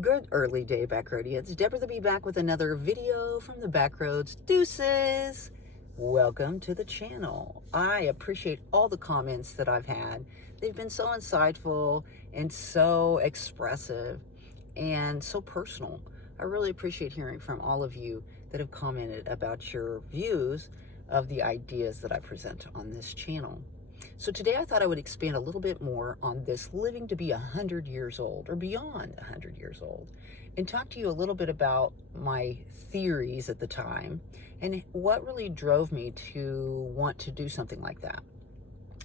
Good early day, Backroadians. Deborah the Bee back with another video from the Backroads. Deuces! Welcome to the channel. I appreciate all the comments that I've had. They've been so insightful and so expressive and so personal. I really appreciate hearing from all of you that have commented about your views of the ideas that I present on this channel. So today I thought I would expand a little bit more on this living to be 100 years old or beyond 100 years old and talk to you a little bit about my theories at the time and what really drove me to want to do something like that.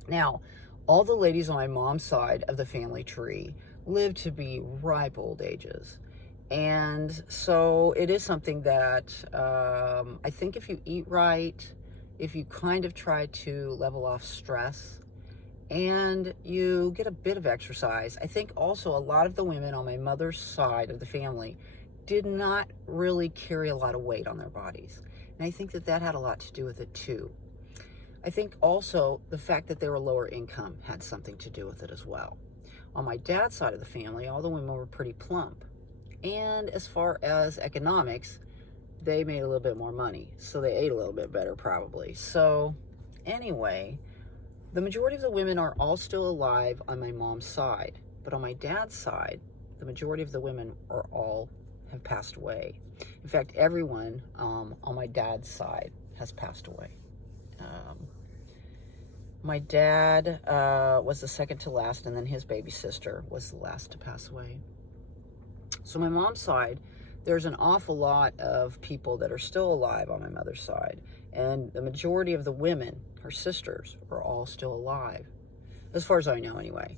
Now, all the ladies on my mom's side of the family tree lived to be ripe old ages. And so it is something that I think if you eat right, if you kind of try to level off stress and you get a bit of exercise. I think also a lot of the women on my mother's side of the family did not really carry a lot of weight on their bodies. And I think that that had a lot to do with it too. I think also the fact that they were lower income had something to do with it as well. On my dad's side of the family, all the women were pretty plump. And as far as economics, they made a little bit more money, so they ate a little bit better probably. So anyway, the majority of the women are all still alive on my mom's side, but on my dad's side, the majority of the women have passed away. In fact, everyone on my dad's side has passed away. My dad was the second to last, and then his baby sister was the last to pass away. So my mom's side, there's an awful lot of people that are still alive on my mother's side. And the majority of the women, her sisters, are all still alive. As far as I know, anyway.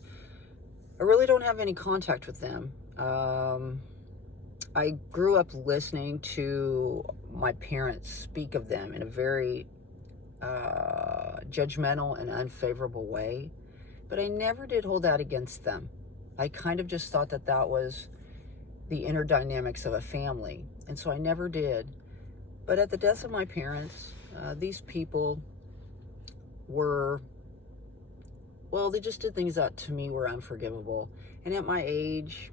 I really don't have any contact with them. I grew up listening to my parents speak of them in a very judgmental and unfavorable way. But I never did hold that against them. I kind of just thought that that was the inner dynamics of a family, and so I never did. But at the deaths of my parents, these people were, well, they just did things that to me were unforgivable. And at my age,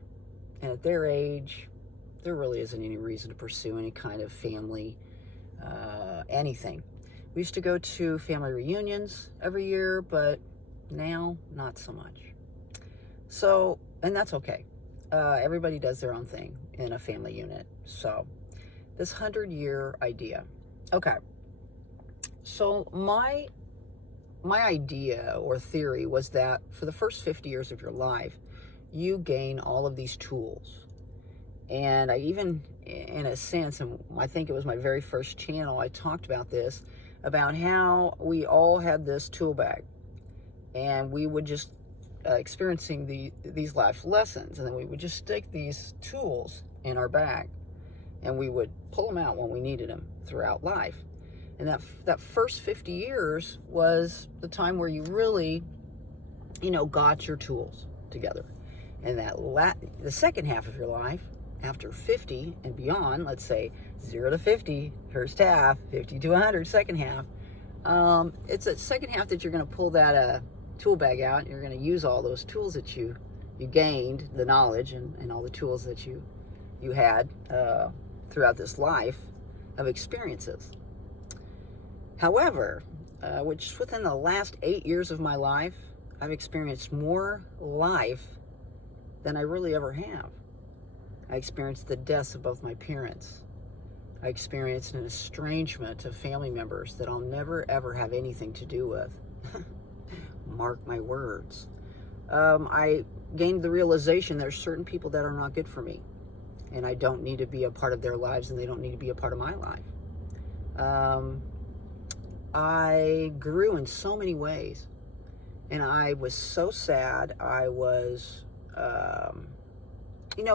and at their age, there really isn't any reason to pursue any kind of family, anything. We used to go to family reunions every year, but now, not so much. So, and that's okay. Everybody does their own thing in a family unit. So this 100-year idea. Okay. So my idea or theory was that for the first 50 years of your life, you gain all of these tools. And I even, in a sense, and I think it was my very first channel, I talked about this, about how we all had this tool bag. And we would just experiencing these life lessons, and then we would just stick these tools in our bag and we would pull them out when we needed them throughout life. And that first 50 years was the time where you really, got your tools together. And the second half of your life, after 50 and beyond, let's say 0 to 50 first half, 50 to 100 second half, it's a second half that you're going to pull that tool bag out, and you're going to use all those tools that you gained, the knowledge and all the tools that you had throughout this life of experiences. However, which within the last 8 years of my life, I've experienced more life than I really ever have. I experienced the deaths of both my parents. I experienced an estrangement of family members that I'll never ever have anything to do with. Mark my words. I gained the realization there's certain people that are not good for me, and I don't need to be a part of their lives, and they don't need to be a part of my life. I grew in so many ways, and I was so sad. I was,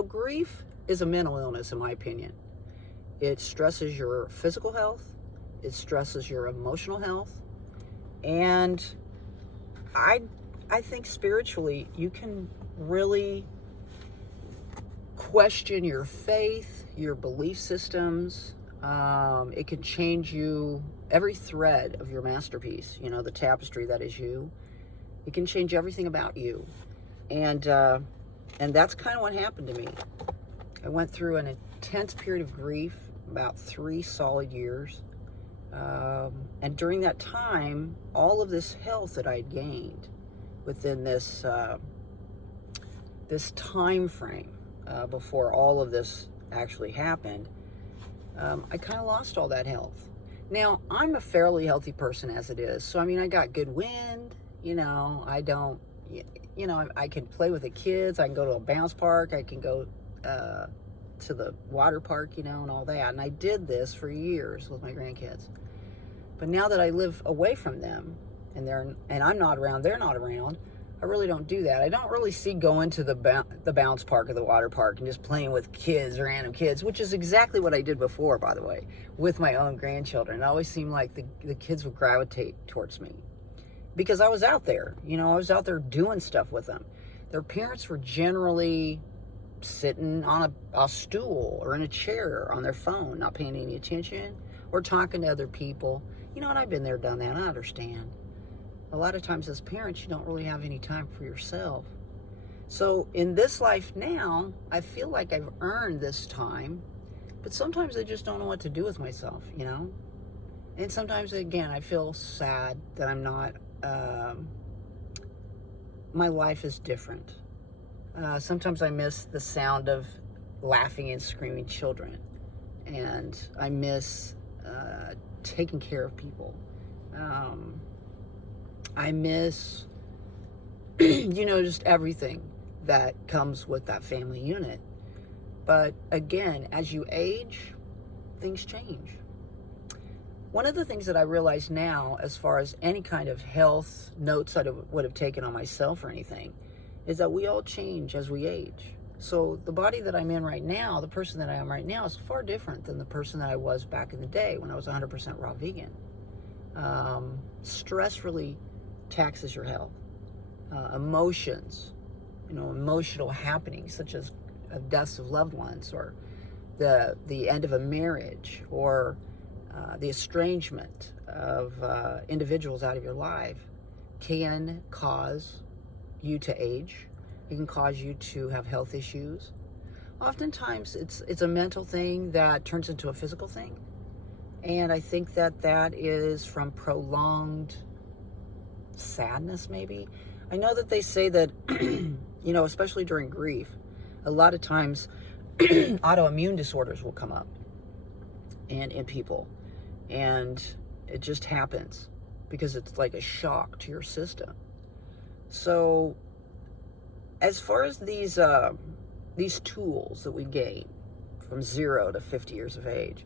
grief is a mental illness, in my opinion. It stresses your physical health, it stresses your emotional health, and I think spiritually you can really question your faith, your belief systems. It can change you, every thread of your masterpiece, the tapestry that is you. It can change everything about you. And that's kind of what happened to me. I went through an intense period of grief, about 3 solid years. And during that time, all of this health that I had gained within this this time frame before all of this actually happened, I kind of lost all that health. Now, I'm a fairly healthy person as it is. So, I mean, I got good wind, I don't, I can play with the kids. I can go to a bounce park. I can go to the water park, and all that. And I did this for years with my grandkids. But now that I live away from them and I'm not around, they're not around, I really don't do that. I don't really see going to the bounce park or the water park and just playing with kids, random kids, which is exactly what I did before, by the way, with my own grandchildren. It always seemed like the kids would gravitate towards me because I was out there. I was out there doing stuff with them. Their parents were generally sitting on a stool or in a chair on their phone, not paying any attention or talking to other people. And I've been there, done that. I understand. A lot of times as parents, you don't really have any time for yourself. So in this life now, I feel like I've earned this time, but sometimes I just don't know what to do with myself, And sometimes, again, I feel sad that I'm not, my life is different. Sometimes I miss the sound of laughing and screaming children. And I miss taking care of people. I miss, just everything that comes with that family unit. But again, as you age, things change. One of the things that I realize now, as far as any kind of health notes I would have taken on myself or anything, is that we all change as we age. So the body that I'm in right now, the person that I am right now, is far different than the person that I was back in the day when I was 100% raw vegan. Stress really taxes your health. Emotions, emotional happenings such as deaths of loved ones, or the end of a marriage, or the estrangement of individuals out of your life can cause you to age. It can cause you to have health issues. Oftentimes it's a mental thing that turns into a physical thing. And I think that is from prolonged sadness, maybe. I know that they say that, especially during grief, a lot of times autoimmune disorders will come up in people. And it just happens because it's like a shock to your system. So as far as these tools that we gain from 0 to 50 years of age,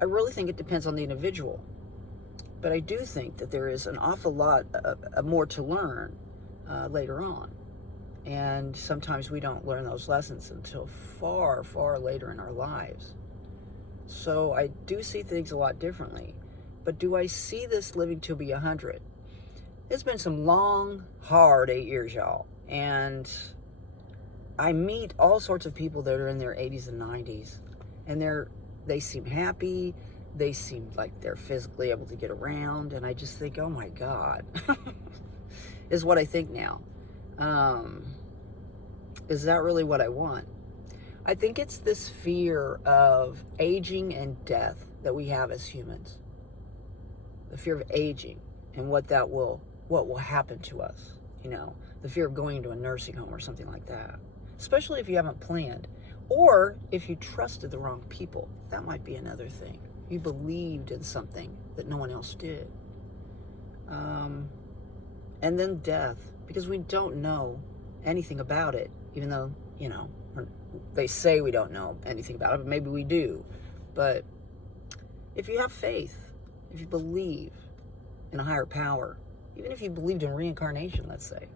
I really think it depends on the individual. But I do think that there is an awful lot more to learn later on. And sometimes we don't learn those lessons until far, far later in our lives. So I do see things a lot differently. But do I see this living to be 100? It's been some long, hard 8 years, y'all. And I meet all sorts of people that are in their 80s and 90s. And they seem happy. They seem like they're physically able to get around. And I just think, oh my God, is what I think now. Is that really what I want? I think it's this fear of aging and death that we have as humans. The fear of aging and what will happen to us. The fear of going to a nursing home or something like that. Especially if you haven't planned. Or if you trusted the wrong people. That might be another thing. You believed in something that no one else did. And then death. Because we don't know anything about it. Even though, they say we don't know anything about it. But maybe we do. But if you have faith, if you believe in a higher power, even if you believed in reincarnation, let's say,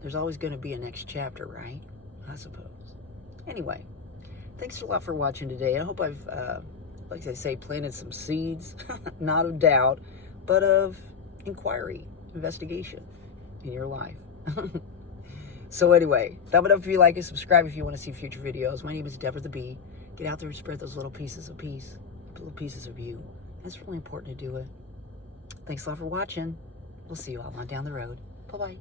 there's always going to be a next chapter, right? I suppose. Anyway, thanks a lot for watching today. I hope I've, like they say, planted some seeds, not of doubt, but of inquiry, investigation in your life. So anyway, thumb it up if you like it, subscribe if you want to see future videos. My name is Deborah the Bee. Get out there and spread those little pieces of peace, little pieces of you. That's really important to do it. Thanks a lot for watching. We'll see you all on down the road. Bye-bye.